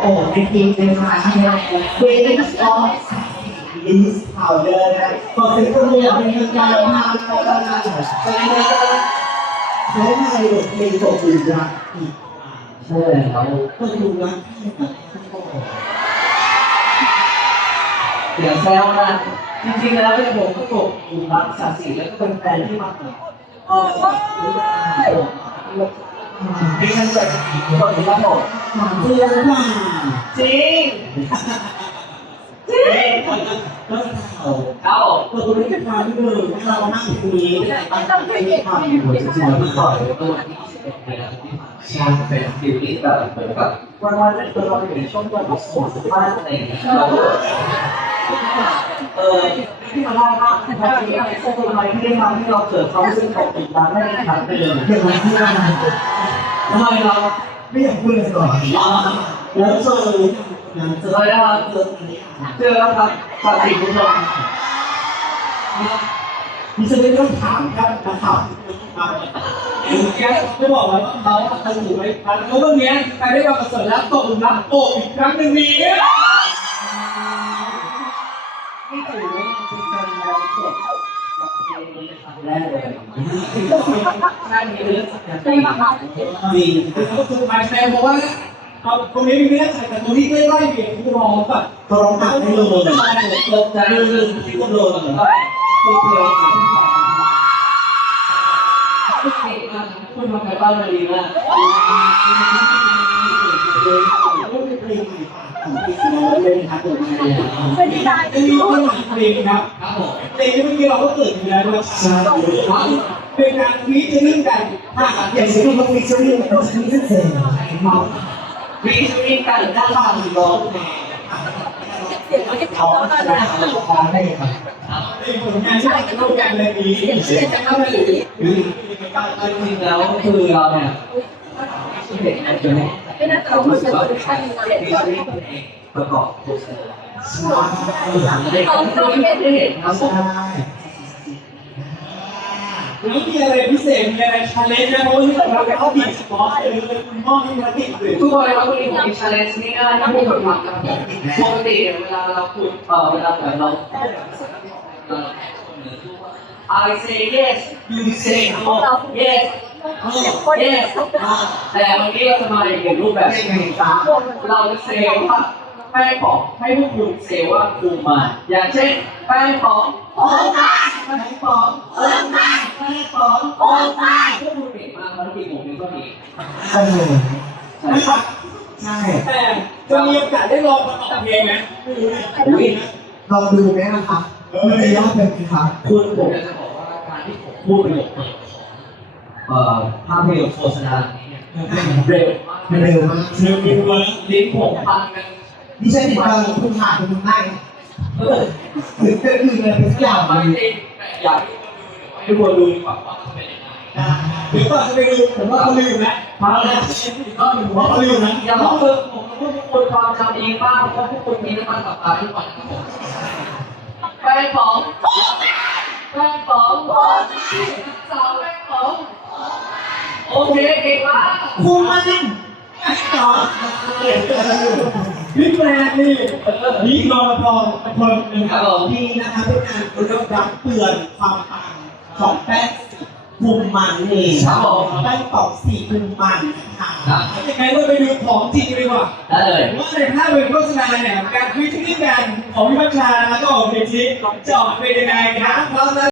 โอ้ในทีมเป็นมาเวนิสออฟลิสพาเดอร์นะขอเสียงปรบมืออย่างเป็นทางการมาใช้ในบเพลงตกหลุมรักอีกใช่แล้วก็ดูรักแค่ไหนก็เสียงแซวนะจริงๆแล้วเนี่ยผมก็ตกหลุมรักสาสีแล้วก็เป็นแฟนที่มาโอ้ย มีเงินเกิดอีกคนที่มาบอกถามเพื่อนว่าจริงเอ๊ะก็เขาครับผมเปิดตัวนี้เป็นความที่หนึ่งเรานั่งตรงนี้มันต้องเป็นความหัวจจริงๆเมื่อก่อนเมื่อวันที่เดือนที่ผ่านมาใช่เป็นฟิลลิ่งแบบเหมือนกับวันวันๆตัวเราอยู่ในช่วงวันของสมุทรบ้านอะไรอย่างเงี้ย เออที่มาได้มากที่มาที่อะไรสักอะไรที่ได้ทำให้เราเกิดความรู้สึกตกติดตามได้ในครั้งเดิมเป็นวันที่เราทำไมเราไม่อยากพูดเลยก่อนแล้วเจอนั้นเจเจออแล้วครับเจอเจอแล้วครับฝากติดคุณผู้ชมมีจะไม่ต้องถามครับนะครับแกจะบอกว่าเขาทำถูกไหมครับแล้วเรื่องนี้ใครได้มาประเสริฐแล้วตกหลุมรักโอบอีกครั้งหนึ่งมีนี่ นี้ครั้งแรกเลยใช่มีเรื่องสักอย่างที่มีก็คือหมายแปลเพราะว่าเขาตรงนี้มีเรื่องแต่ตรงนี้ใกล้ๆมีผู้ร้องแบบตรงหักให้เลยตกใจเรื่องที่คุณโดนเหมือนกันคือเพลงคุณทำการบ้านมาดีมาก เป็นเพลงใหม่ของพี่สโนว์เลยนะครับผมจะมีเรื่องเพลงครับครับผมเพลงนี้เมื่อกี้เราก็เกิดอยู่แล้วด้วยเป็นการฟีเจอริ่งกันถ้าอย่างเช่นว่าฟิชเชอรี่เราใช้เส้นเส้นมีชีวิตกันด้านล่างร้องเพลงเขาจะทำได้ครับเป็นผลงานที่เราร่วมกันเลยนี้จริงๆแล้วคือเราเนี่ยเด็กนะจะไม่ ไม่น่าจะเอาผู้ชายคนข้างมีในชีวิตประกอบโฆษณาเด็กไม่ได้เห็นครับใช่แล้วมีอะไรพิเศษ มีอะไรชาเลนจ์ไหมเพราะว่าที่เราไปเข้าบีสปอร์ตหรือคุณพ่อที่มาติดเลยทุกคนครับวันนี้ผมมีชาเลนจ์ง่ายๆที่ผมทำกันปกติเวลาเราคุยเออเวลาแบบเรา I say yes you say no yes yes แต่วันนี้เราจะมาในรูปแบบที่มีตาเราจะเซลว่าแป้งของให้พวกคุณเซลว่าคุณมา อย่างเช่นแป้งของโอ้มาแป้งของโอ้มาแป้งของโอ้มาพวกคุณเก่งมากภารกิจผมนี้ก็มีเออใช่ครับใช่แต่จะมีโอกาสได้ลองประกอบเพลงไหมไม่รู้เลยอุ้ยลองดูไหมนะคะ มันจะยากเป็นกี่ครับคุณผมอยากจะบอกว่าการที่ผมพูดประโยคเปิดเอ่อภาพยนตร์โฆษณาเนี่ยเร็วมากมันเร็วมากเรื่องมีเวิร์ลิ้นผมพันกันดิฉันติดตามคุณผ่านคุณได้เออหรือจะคืออะไรเป็นสักอย่างม่เลยจริงอยากให้ทุกคนดูดีกว่าว่าเป็นยังไงหรือว่าจะไปดูผมว่าเขาลืมแล้วพาแล้วก็ผมว่าเขาลืมนะอย่าลองเถอะผมรู้ว่าทุกคนความจำดีมากเพราะพวกคุณมีน้ำมันตับตาทุกวันครับผม แป้งของแป้งของสาวแป้งของโอเคเก่งมากคุ้มมันต่อพี่แกรนนี่นี่รอพอคนหนึ่งคครัรับบผมที่นะคะเป็นการรบรับเตือนความปังของแป้ง ภูมิมันเองแป้งตอกสีภูมิมันนะคะยังไงเราไปดูของจริงดีกว่าได้เลยว่าในภาพเป็นโฆษณาเนี่ยการคุยที่นี่กันของพี่พัชชาแล้วก็ของเพจที่จะออกเป็นยังไงนะพร้อมแล้ว